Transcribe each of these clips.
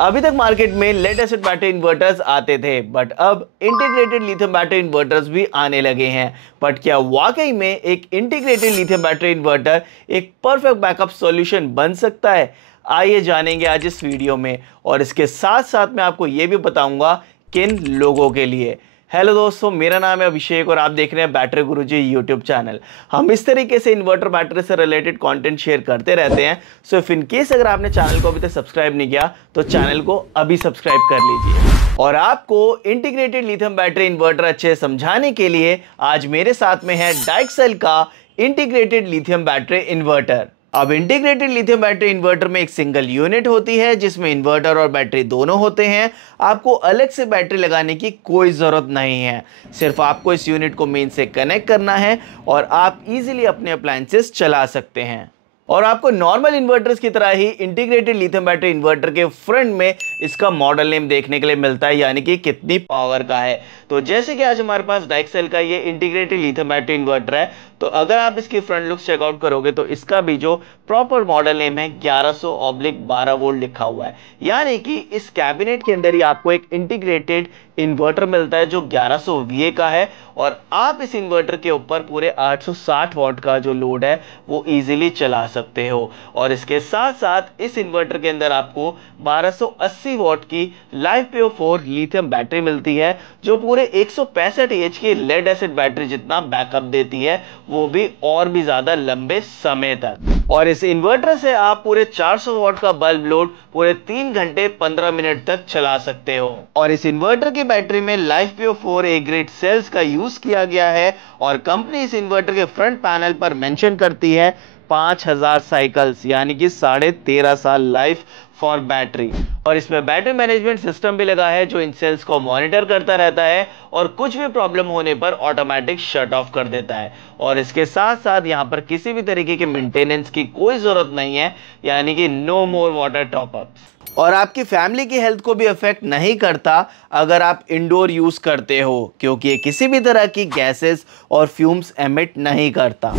अभी तक मार्केट में लेड एसिड बैटरी इन्वर्टर्स आते थे, बट अब इंटीग्रेटेड लिथियम बैटरी इन्वर्टर्स भी आने लगे हैं। बट क्या वाकई में एक इंटीग्रेटेड लिथियम बैटरी इन्वर्टर एक परफेक्ट बैकअप सॉल्यूशन बन सकता है? आइए जानेंगे आज इस वीडियो में, और इसके साथ साथ मैं आपको यह भी बताऊंगा किन लोगों के लिए। हेलो दोस्तों, मेरा नाम है अभिषेक और आप देख रहे हैं बैटरी गुरुजी यूट्यूब चैनल। हम इस तरीके से इन्वर्टर बैटरी से रिलेटेड कंटेंट शेयर करते रहते हैं। सो इफ इन केस अगर आपने चैनल को अभी तक सब्सक्राइब नहीं किया तो चैनल को अभी सब्सक्राइब कर लीजिए। और आपको इंटीग्रेटेड लिथियम बैटरी इन्वर्टर अच्छे समझाने के लिए आज मेरे साथ में है डाइक्सेल का इंटीग्रेटेड लिथियम बैटरी इन्वर्टर। अब इंटीग्रेटेड लिथियम बैटरी इन्वर्टर में एक सिंगल यूनिट होती है जिसमें इन्वर्टर और बैटरी दोनों होते हैं। आपको अलग से बैटरी लगाने की कोई ज़रूरत नहीं है, सिर्फ आपको इस यूनिट को मेन से कनेक्ट करना है और आप इजीली अपने अप्लायंसेस चला सकते हैं। और आपको नॉर्मल इन्वर्टर्स की तरह ही इंटीग्रेटेड लिथियम बैटरी इन्वर्टर के फ्रंट में इसका मॉडल नेम देखने के लिए मिलता है, यानी कि कितनी पावर का है। तो जैसे कि आज हमारे पास डाइक्सेल का ये इंटीग्रेटेड लिथियम बैटरी इन्वर्टर है, तो अगर आप इसकी फ्रंट लुक्स चेकआउट करोगे तो इसका भी जो प्रॉपर मॉडल नेम है 1100/12 वोल्ट लिखा हुआ है। यानी कि इस कैबिनेट के अंदर ही आपको एक इंटीग्रेटेड इन्वर्टर मिलता है जो 1100 VA का है, और आप इस इन्वर्टर के ऊपर पूरे 860 वाट का जो लोड है वो इजीली चला सकते हो। और इसके साथ साथ इस इन्वर्टर के अंदर आपको 1280 वाट की LiFePO4 लिथियम बैटरी मिलती है जो पूरे 165 AH की लेड एसिड बैटरी जितना बैकअप देती है, वो भी और भी ज्यादा लंबे समय तक। और इस इन्वर्टर से आप पूरे 400 वाट का बल्ब लोड पूरे 3 घंटे 15 मिनट तक चला सकते हो। और इस इन्वर्टर की बैटरी में LiFePO4 A ग्रेड सेल्स का यूज किया गया है, और कंपनी इस इन्वर्टर के फ्रंट पैनल पर मेंशन करती है 5000 साइकिल्स, यानी कि 13.5 साल लाइफ फॉर बैटरी। और इसमें बैटरी मैनेजमेंट सिस्टम भी लगा है जो इन सेल्स को मॉनिटर करता रहता है और कुछ भी प्रॉब्लम होने पर ऑटोमेटिक शट ऑफ कर देता है। और इसके साथ साथ यहाँ पर किसी भी तरीके के मेंटेनेंस की कोई जरूरत नहीं है, यानी कि नो मोर वाटर टॉपअप्स। और आपकी फैमिली की हेल्थ को भी अफेक्ट नहीं करता अगर आप इंडोर यूज करते हो, क्योंकि ये किसी भी तरह की गैसेस और फ्यूम्स एमिट नहीं करता।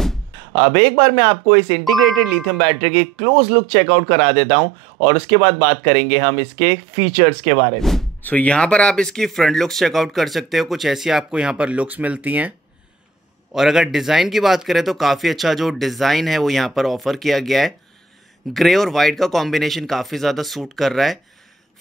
अब एक बार मैं आपको इस इंटीग्रेटेड लिथियम बैटरी की क्लोज लुक चेकआउट करा देता हूं, और उसके बाद बात करेंगे हम इसके फीचर्स के बारे में। सो यहाँ पर आप इसकी फ्रंट लुक्स चेकआउट कर सकते हो। कुछ ऐसी आपको यहाँ पर लुक्स मिलती हैं। और अगर डिज़ाइन की बात करें तो काफ़ी अच्छा जो डिज़ाइन है वो यहाँ पर ऑफर किया गया है। ग्रे और वाइट का कॉम्बिनेशन काफ़ी ज़्यादा सूट कर रहा है।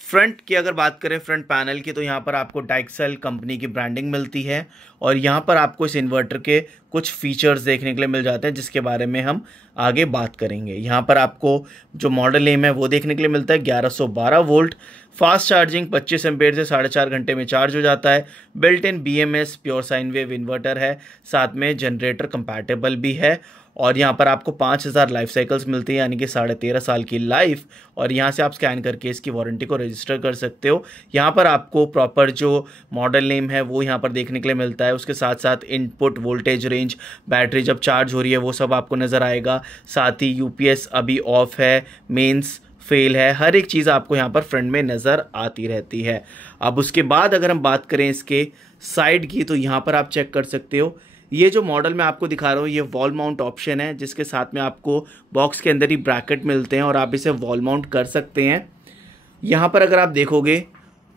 फ्रंट की अगर बात करें, फ्रंट पैनल की, तो यहाँ पर आपको डाइक्सेल कंपनी की ब्रांडिंग मिलती है, और यहाँ पर आपको इस इन्वर्टर के कुछ फीचर्स देखने के लिए मिल जाते हैं जिसके बारे में हम आगे बात करेंगे। यहाँ पर आपको जो मॉडल नेम है वो देखने के लिए मिलता है 1112 वोल्ट। फास्ट चार्जिंग 25 एम्पेयर से 4.5 घंटे में चार्ज हो जाता है। Built in BMS pure sine wave inverter है, साथ में जनरेटर कंपैटिबल भी है। और यहाँ पर आपको 5000 लाइफ साइकिल्स मिलती है, यानी कि 13.5 साल की लाइफ। और यहाँ से आप स्कैन करके इसकी वारंटी को रजिस्टर कर सकते हो। यहाँ पर आपको प्रॉपर जो मॉडल नेम है वो यहाँ पर देखने के लिए मिलता है। उसके साथ साथ इनपुट वोल्टेज रेंज, बैटरी जब चार्ज हो रही है वो सब आपको नज़र आएगा। साथ ही UPS अभी ऑफ है, मेंस फेल है, हर एक चीज़ आपको यहाँ पर फ्रंट में नज़र आती रहती है। अब उसके बाद अगर हम बात करें इसके साइड की, तो यहाँ पर आप चेक कर सकते हो। ये जो मॉडल मैं आपको दिखा रहा हूँ ये वॉल माउंट ऑप्शन है, जिसके साथ में आपको बॉक्स के अंदर ही ब्रैकेट मिलते हैं और आप इसे वॉल माउंट कर सकते हैं। यहाँ पर अगर आप देखोगे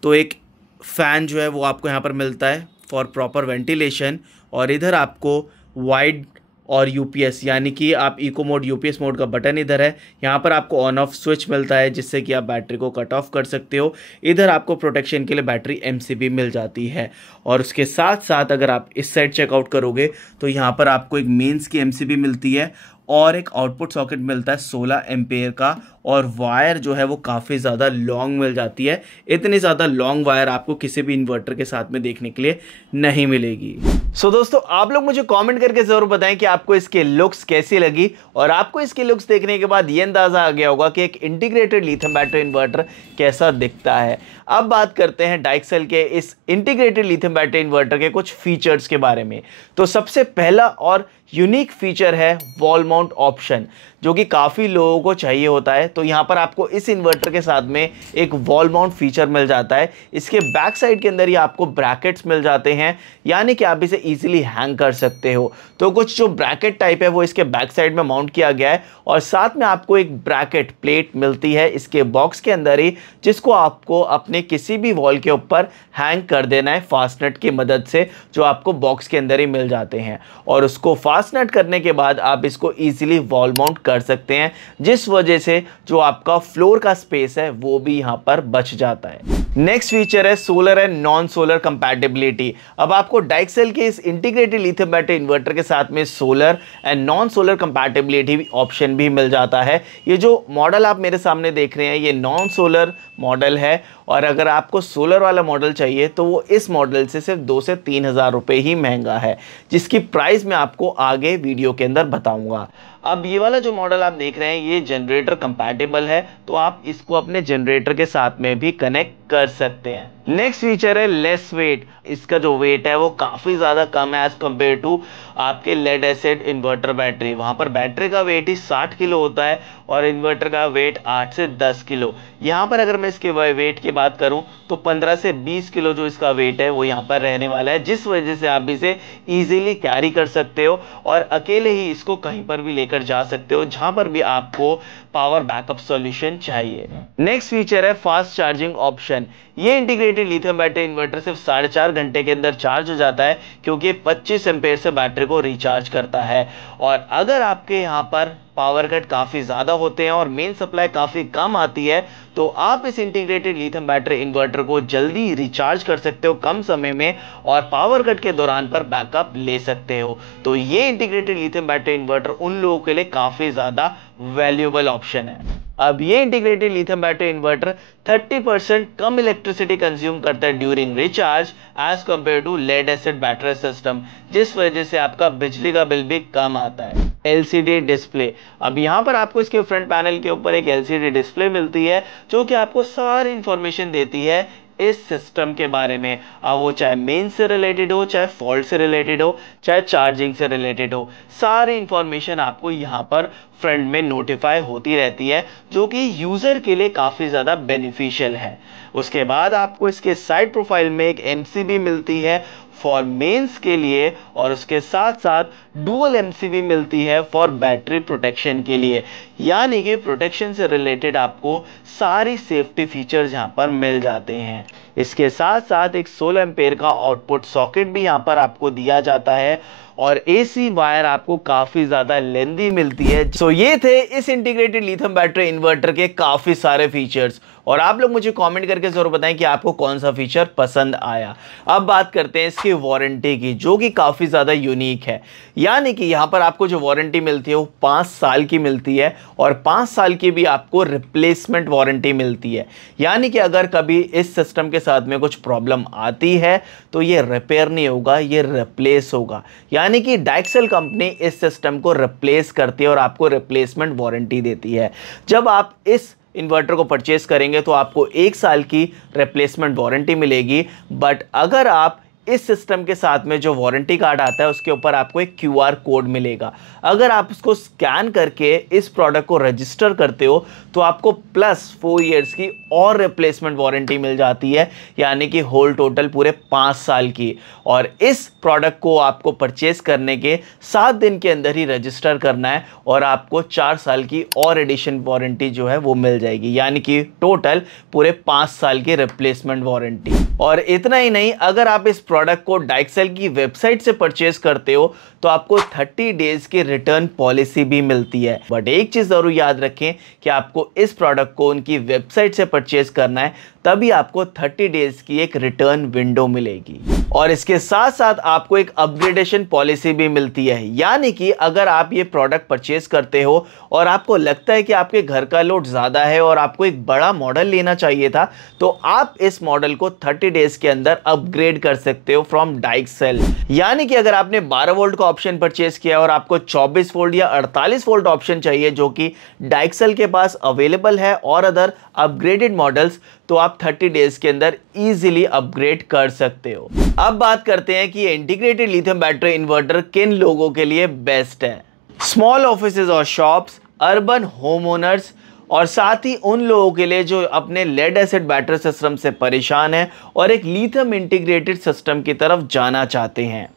तो एक फ़ैन जो है वो आपको यहाँ पर मिलता है फॉर प्रॉपर वेंटिलेशन। और इधर आपको वाइड और UPS, यानी कि आप इको मोड UPS मोड का बटन इधर है। यहाँ पर आपको ऑन ऑफ स्विच मिलता है जिससे कि आप बैटरी को कट ऑफ कर सकते हो। इधर आपको प्रोटेक्शन के लिए बैटरी MCB मिल जाती है। और उसके साथ साथ अगर आप इस साइड चेकआउट करोगे तो यहाँ पर आपको एक मेंस की MCB मिलती है और एक आउटपुट सॉकेट मिलता है 16 एम्पेयर का। और वायर जो है वो काफ़ी ज़्यादा लॉन्ग मिल जाती है। इतनी ज़्यादा लॉन्ग वायर आपको किसी भी इन्वर्टर के साथ में देखने के लिए नहीं मिलेगी। सो दोस्तों, आप लोग मुझे कमेंट करके ज़रूर बताएं कि आपको इसके लुक्स कैसी लगी, और आपको इसके लुक्स देखने के बाद ये अंदाज़ा आ गया होगा कि एक इंटीग्रेटेड लिथियम बैटरी इन्वर्टर कैसा दिखता है। अब बात करते हैं डाइक्सेल के इस इंटीग्रेटेड लिथियम बैटरी इन्वर्टर के कुछ फीचर्स के बारे में। तो सबसे पहला और यूनिक फीचर है वॉल माउंट ऑप्शन। जो कि काफ़ी लोगों को चाहिए होता है। तो यहाँ पर आपको इस इन्वर्टर के साथ में एक वॉल माउंट फीचर मिल जाता है। इसके बैक साइड के अंदर ही आपको ब्रैकेट्स मिल जाते हैं, यानी कि आप इसे इजीली हैंग कर सकते हो। तो कुछ जो ब्रैकेट टाइप है वो इसके बैक साइड में माउंट किया गया है और साथ में आपको एक ब्रैकेट प्लेट मिलती है इसके बॉक्स के अंदर ही, जिसको आपको अपने किसी भी वॉल के ऊपर हैंग कर देना है फास्टनट की मदद से, जो आपको बॉक्स के अंदर ही मिल जाते हैं। और उसको फास्टनट करने के बाद आप इसको इजीली वॉल माउंट कर सकते हैं, जिस वजह से जो आपका फ्लोर का स्पेस है वो भी यहाँ पर बच जाता है। नेक्स्ट फीचर है solar and non solar compatibility. अब आपको डाइक्सेल के इस इंटीग्रेटेड लिथियम बैटरी इन्वर्टर के साथ में solar and non solar compatibility option भी मिल जाता है। ये जो मॉडल आप मेरे सामने देख रहे हैं ये नॉन सोलर मॉडल है, और अगर आपको सोलर वाला मॉडल चाहिए तो वो इस मॉडल से सिर्फ 2 से 3 हज़ार रुपये ही महंगा है, जिसकी प्राइस मैं आपको आगे वीडियो के अंदर बताऊंगा। अब ये वाला जो मॉडल आप देख रहे हैं ये जनरेटर कंपैटिबल है, तो आप इसको अपने जनरेटर के साथ में भी कनेक्ट कर सकते हैं। नेक्स्ट फीचर है लेस वेट। इसका जो वेट है वो काफ़ी ज़्यादा कम है एज कम्पेयर टू आपके लेड एसिड इन्वर्टर बैटरी। वहाँ पर बैटरी का वेट ही 60 किलो होता है और इन्वर्टर का वेट 8 से 10 किलो। यहाँ पर अगर मैं इसके वेट की बात करूँ तो 15 से 20 किलो जो इसका वेट है वो यहाँ पर रहने वाला है, जिस वजह से आप इसे ईजिली कैरी कर सकते हो और अकेले ही इसको कहीं पर भी लेकर जा सकते हो जहाँ पर भी आपको पावर बैकअप सॉल्यूशन चाहिए। नेक्स्ट फीचर है फास्ट चार्जिंग ऑप्शन। ये इंटीग्रेटेड लिथियम बैटरी इन्वर्टर सिर्फ 4.5 घंटे के अंदर चार्ज हो जाता है, क्योंकि 25 एम्पेयर से बैटरी को रिचार्ज करता है। और अगर आपके यहाँ पर पावर कट काफ़ी ज़्यादा होते हैं और मेन सप्लाई काफ़ी कम आती है, तो आप इस इंटीग्रेटेड लिथियम बैटरी इन्वर्टर को जल्दी रिचार्ज कर सकते हो कम समय में और पावर कट के दौरान पर बैकअप ले सकते हो। तो ये इंटीग्रेटेड लिथियम बैटरी इन्वर्टर उन लोगों के लिए काफ़ी ज़्यादा वैल्यूएबल ऑप्शन है। अब ये इंटीग्रेटेड लिथियम बैटरी इन्वर्टर 30% कम इलेक्ट्रिसिटी कंज्यूम करता है during recharge as compare to lead acid battery system, जिस वजह से आपका बिजली का बिल भी कम आता है। LCD display. अब यहाँ पर आपको इसके फ्रंट पैनल के ऊपर एक LCD डिस्प्ले मिलती है जो कि आपको सारी इंफॉर्मेशन देती है इस सिस्टम के बारे में। अब वो चाहे मेन से रिलेटेड हो, चाहे फॉल्ट से रिलेटेड हो, चाहे चार्जिंग से रिलेटेड हो, सारी इंफॉर्मेशन आपको यहाँ पर फ्रंट में नोटिफाई होती रहती है, जो कि यूज़र के लिए काफ़ी ज़्यादा बेनिफिशियल है। उसके बाद आपको इसके साइड प्रोफाइल में एक MCB मिलती है फॉर मेंस के लिए, और उसके साथ साथ डुअल MCB मिलती है फॉर बैटरी प्रोटेक्शन के लिए, यानी कि प्रोटेक्शन से रिलेटेड आपको सारी सेफ्टी फीचर्स यहाँ पर मिल जाते हैं। इसके साथ साथ एक 16 एम्पेयर का आउटपुट सॉकेट भी यहाँ पर आपको दिया जाता है और AC वायर आपको काफ़ी ज़्यादा लेंदी मिलती है। सो ये थे इस इंटीग्रेटेड लिथियम बैटरी इन्वर्टर के काफ़ी सारे फीचर्स, और आप लोग मुझे कमेंट करके ज़रूर बताएं कि आपको कौन सा फीचर पसंद आया। अब बात करते हैं इसकी वारंटी की, जो कि काफ़ी ज़्यादा यूनिक है। यानी कि यहाँ पर आपको जो वारंटी मिलती है वो 5 साल की मिलती है, और 5 साल की भी आपको रिप्लेसमेंट वारंटी मिलती है। यानी कि अगर कभी इस सिस्टम के साथ में कुछ प्रॉब्लम आती है तो ये रिपेयर नहीं होगा, ये रिप्लेस होगा। यानी कि डाइक्सेल कंपनी इस सिस्टम को रिप्लेस करती है और आपको रिप्लेसमेंट वारंटी देती है। जब आप इस इन्वर्टर को परचेस करेंगे तो आपको 1 साल की रिप्लेसमेंट वारंटी मिलेगी, बट अगर आप इस सिस्टम के साथ में जो वारंटी कार्ड आता है उसके ऊपर आपको एक QR कोड मिलेगा। अगर आप उसको स्कैन करके इस प्रोडक्ट को रजिस्टर करते हो तो आपको प्लस 4 इयर्स की और रिप्लेसमेंट वारंटी मिल जाती है, यानी कि होल टोटल पूरे 5 साल की। और इस प्रोडक्ट को आपको परचेस करने के 7 दिन के अंदर ही रजिस्टर करना है और आपको 4 साल की और एडिशन वारंटी जो है वो मिल जाएगी, यानी कि टोटल पूरे 5 साल की रिप्लेसमेंट वारंटी। और इतना ही नहीं, अगर आप इस प्रोडक्ट को डाइक्सेल की वेबसाइट से परचेस करते हो तो आपको 30 डेज की रिटर्न पॉलिसी भी मिलती है। बट एक चीज़ ज़रूर याद रखें कि आपको इस प्रोडक्ट को उनकी वेबसाइट से परचेस करना है, तभी आपको 30 डेज की एक रिटर्न विंडो मिलेगी। और इसके साथ साथ आपको एक अपग्रेडेशन पॉलिसी भी मिलती है, यानी कि अगर आप ये प्रोडक्ट परचेस करते हो और आपको लगता है कि आपके घर का लोड ज़्यादा है और आपको एक बड़ा मॉडल लेना चाहिए था, तो आप इस मॉडल को 30 डेज के अंदर अपग्रेड कर सकते हो फ्रॉम डाइक्सेल। यानी कि अगर आपने 12 वोल्ट का ऑप्शन परचेस किया और आपको 24 वोल्ट या 48 वोल्ट ऑप्शन चाहिए जो कि डाइक्सेल के पास अवेलेबल है और अदर अपग्रेडेड मॉडल्स, तो आप 30 डेज के अंदर इजीली अपग्रेड कर सकते हो। अब बात करते हैं कि इंटीग्रेटेड लिथियम बैटरी इन्वर्टर किन लोगों के लिए बेस्ट है। स्मॉल ऑफिसेज और शॉप्स, अर्बन होम ओनर्स और साथ ही उन लोगों के लिए जो अपने लेड एसिड बैटरी सिस्टम से परेशान हैं और एक लिथियम इंटीग्रेटेड सिस्टम की तरफ जाना चाहते हैं।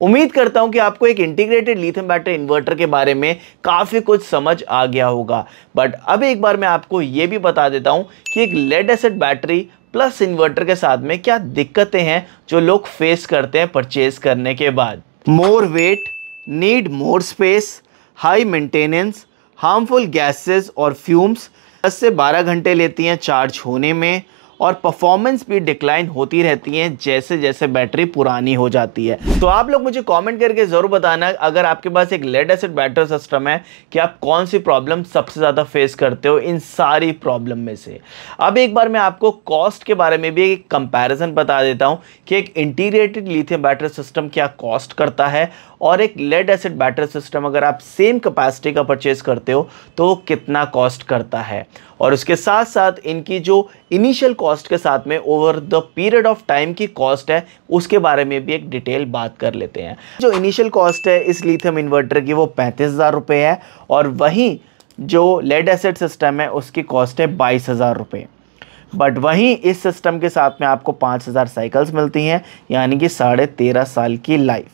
उम्मीद करता हूं कि आपको एक इंटीग्रेटेड लिथियम बैटरी इन्वर्टर के बारे में काफ़ी कुछ समझ आ गया होगा। बट अब एक बार मैं आपको ये भी बता देता हूं कि एक lead acid battery plus inverter के साथ में क्या दिक्कतें हैं जो लोग फेस करते हैं परचेज करने के बाद। More weight, need more space, high maintenance, harmful gases और फ्यूम्स, 10 से 12 घंटे लेती हैं चार्ज होने में और परफॉर्मेंस भी डिक्लाइन होती रहती है जैसे जैसे बैटरी पुरानी हो जाती है। तो आप लोग मुझे कमेंट करके ज़रूर बताना अगर आपके पास एक लेड एसिड बैटरी सिस्टम है कि आप कौन सी प्रॉब्लम सबसे ज़्यादा फेस करते हो इन सारी प्रॉब्लम में से। अब एक बार मैं आपको कॉस्ट के बारे में भी एक कंपैरिजन बता देता हूँ कि एक इंटीग्रेटेड लिथियम बैटरी सिस्टम क्या कॉस्ट करता है और एक लेड एसिड बैटरी सिस्टम अगर आप सेम कैपेसिटी का परचेज करते हो तो कितना कॉस्ट करता है। और उसके साथ साथ इनकी जो इनिशियल कॉस्ट के साथ में over the period of time की कॉस्ट है उसके बारे में भी एक डिटेल बात कर लेते हैं। जो इनिशियल कॉस्ट है इस लिथियम इन्वर्टर की वो 35,000 रुपये है और वहीं जो लेड एसिड सिस्टम है उसकी कॉस्ट है 22,000 रुपये। बट वहीं इस सिस्टम के साथ में आपको 5,000 साइकिल्स मिलती हैं यानी कि 13.5 साल की लाइफ।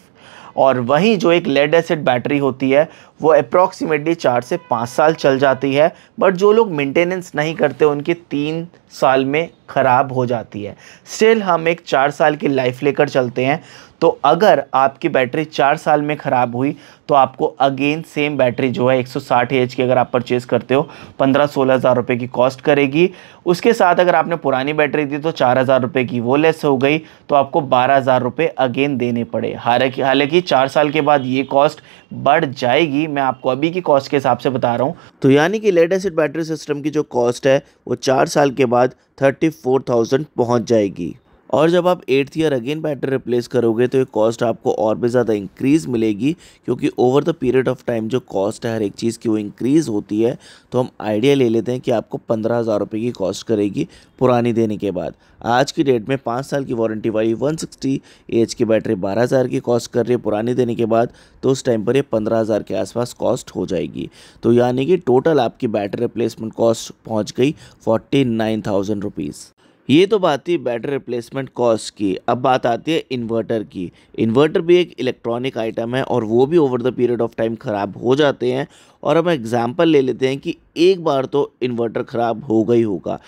और वहीं जो एक लेड एसिड बैटरी होती है वो अप्रॉक्सीमेटली 4 से 5 साल चल जाती है। बट जो लोग मेंटेनेंस नहीं करते उनकी 3 साल में ख़राब हो जाती है। स्टिल हम एक 4 साल की लाइफ लेकर चलते हैं तो अगर आपकी बैटरी 4 साल में ख़राब हुई तो आपको अगेन सेम बैटरी जो है 160 एच की अगर आप परचेज़ करते हो 15-16 हज़ार रुपये की कॉस्ट करेगी। उसके साथ अगर आपने पुरानी बैटरी दी तो 4,000 रुपये की वो लेस हो गई तो आपको 12,000 रुपये अगेन देने पड़े। हालांकि 4 साल के बाद ये कॉस्ट बढ़ जाएगी, मैं आपको अभी की कॉस्ट के हिसाब से बता रहा हूँ। तो यानी कि लेड एसिड बैटरी सिस्टम की जो कॉस्ट है वो 4 साल के बाद 34,000 पहुँच जाएगी। और जब आप 8th year again battery replace करोगे तो ये कॉस्ट आपको और भी ज़्यादा इंक्रीज़ मिलेगी क्योंकि over the period of time जो कॉस्ट है हर एक चीज़ की वो इंक्रीज़ होती है। तो हम आइडिया ले लेते हैं कि आपको 15,000 रुपये की कॉस्ट करेगी पुरानी देने के बाद। आज की डेट में 5 साल की वारंटी वाली 160 एच की बैटरी 12,000 की कॉस्ट कर रही है पुरानी देने के बाद, तो उस टाइम पर ये 15,000 के आसपास कॉस्ट हो जाएगी। तो यानी कि टोटल आपकी बैटरी रिप्लेसमेंट कॉस्ट पहुँच गई 49,000 रुपीज़। ये तो बात थी बैटरी रिप्लेसमेंट कॉस्ट की। अब बात आती है इन्वर्टर की। इन्वर्टर भी एक इलेक्ट्रॉनिक आइटम है और वो भी over the period of time ख़राब हो जाते हैं। और हम एग्जांपल ले लेते हैं कि एक बार तो इन्वर्टर ख़राब हो गई होगा,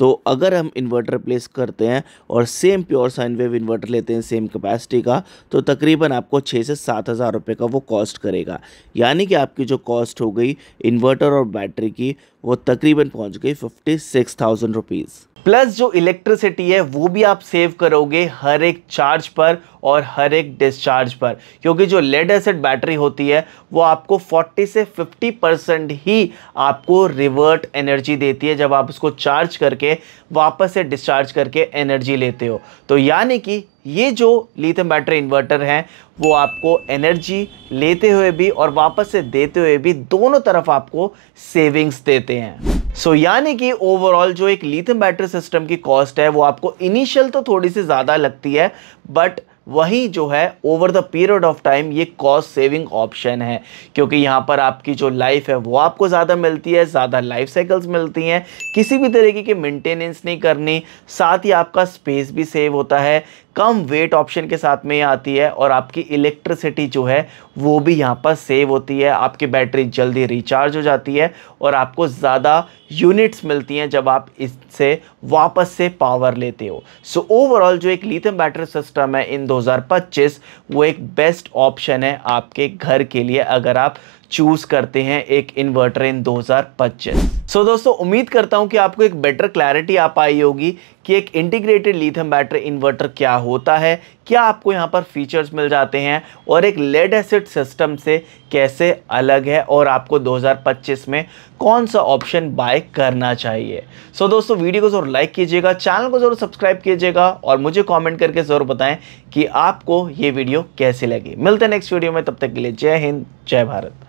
तो अगर हम इन्वर्टर रिप्लेस करते हैं और same pure sine wave inverter लेते हैं सेम कैपेसिटी का तो तकरीबन आपको 6 से 7 हज़ार रुपये का वो कॉस्ट करेगा। यानी कि आपकी जो कॉस्ट हो गई इन्वर्टर और बैटरी की वो तकरीबन पहुंच गई 56,000 रुपीज़। प्लस जो इलेक्ट्रिसिटी है वो भी आप सेव करोगे हर एक चार्ज पर और हर एक डिस्चार्ज पर, क्योंकि जो लेड एसिड बैटरी होती है वो आपको 40 से 50% ही आपको रिवर्ट एनर्जी देती है जब आप उसको चार्ज करके वापस से डिस्चार्ज करके एनर्जी लेते हो। तो यानी कि ये जो लिथियम बैटरी इन्वर्टर हैं वो आपको एनर्जी लेते हुए भी और वापस से देते हुए भी दोनों तरफ आपको सेविंग्स देते हैं। सो यानी कि ओवरऑल जो एक लिथियम बैटरी सिस्टम की कॉस्ट है वो आपको इनिशियल तो थोड़ी सी ज़्यादा लगती है, बट वही जो है over the period of time ये कॉस्ट सेविंग ऑप्शन है, क्योंकि यहाँ पर आपकी जो लाइफ है वो आपको ज़्यादा मिलती है, ज़्यादा लाइफ साइकिल्स मिलती हैं, किसी भी तरीके की मेंटेनेंस नहीं करनी, साथ ही आपका स्पेस भी सेव होता है, कम वेट ऑप्शन के साथ में आती है और आपकी इलेक्ट्रिसिटी जो है वो भी यहाँ पर सेव होती है। आपकी बैटरी जल्दी रिचार्ज हो जाती है और आपको ज़्यादा यूनिट्स मिलती हैं जब आप इससे वापस से पावर लेते हो। सो ओवरऑल जो एक लिथियम बैटरी सिस्टम है इन 2025 वो एक बेस्ट ऑप्शन है आपके घर के लिए अगर आप चूज करते हैं एक इन्वर्टर इन 2025। सो दोस्तों उम्मीद करता हूं कि आपको एक बेटर क्लैरिटी आ पाई होगी कि एक इंटीग्रेटेड लिथियम बैटरी इन्वर्टर क्या होता है, क्या आपको यहां पर फीचर्स मिल जाते हैं और एक लेड एसिड सिस्टम से कैसे अलग है और आपको 2025 में कौन सा ऑप्शन बाय करना चाहिए। सो दोस्तों वीडियो को जरूर लाइक कीजिएगा, चैनल को जरूर सब्सक्राइब कीजिएगा और मुझे कमेंट करके जरूर बताएं कि आपको ये वीडियो कैसी लगी। मिलते हैं नेक्स्ट वीडियो में, तब तक के लिए जय हिंद जय भारत।